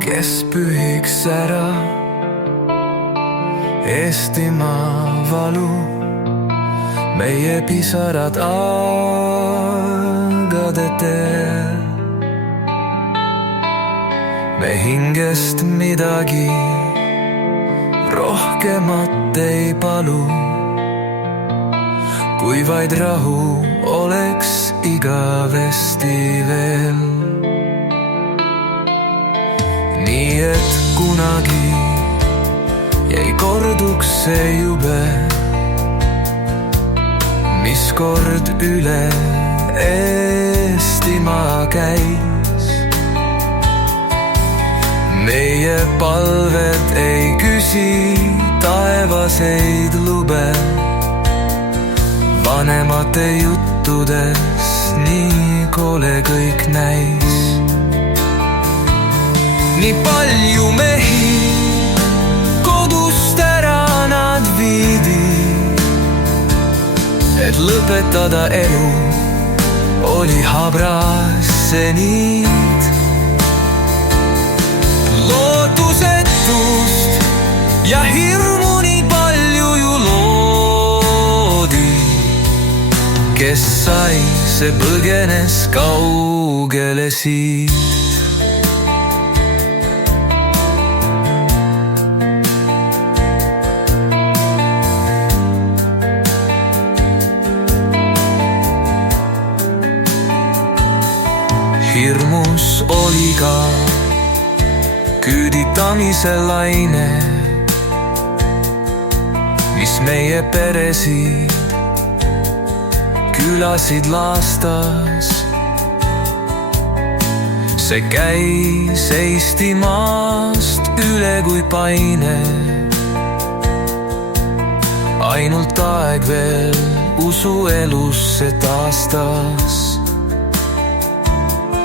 kes pühiks ära Eestimaa valu, meie pisarad aegade teel. Me hingest midagi rohkemat ei palu, kui vaid rahu oleks igavesti veel. Nii et kunagi ei korduks see jube, mis kord üle Eestimaa käis. Meie palved ei küsi taevaseid lube, vanemate juttudes nii kole kõik näis. Nii palju mehi kodust ära nad viidi, et lõpetada elu oli habras see niid. Lootusetust ja hirmu nii palju ju loodi, kes sai, see põgenes kaugele siit. Hirmus oli ka küüditamise laine, mis meie peresid külasid laastas. See käis Eestimaast üle kui paine, ainult aeg veel usu elusse taastas.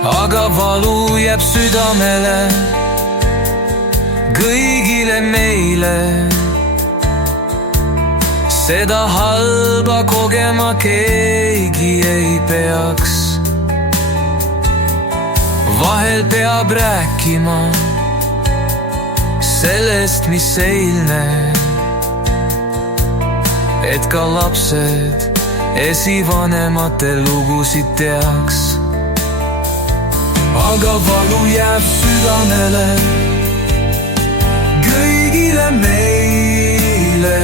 Aga valu jääb südamele kõigile meile, seda halba kogema keegi ei peaks. Vahel peab rääkima sellest, mis eilne, et ka lapsed esivanemate lugusid teaks. Aga valu jääb südamele kõigile meile,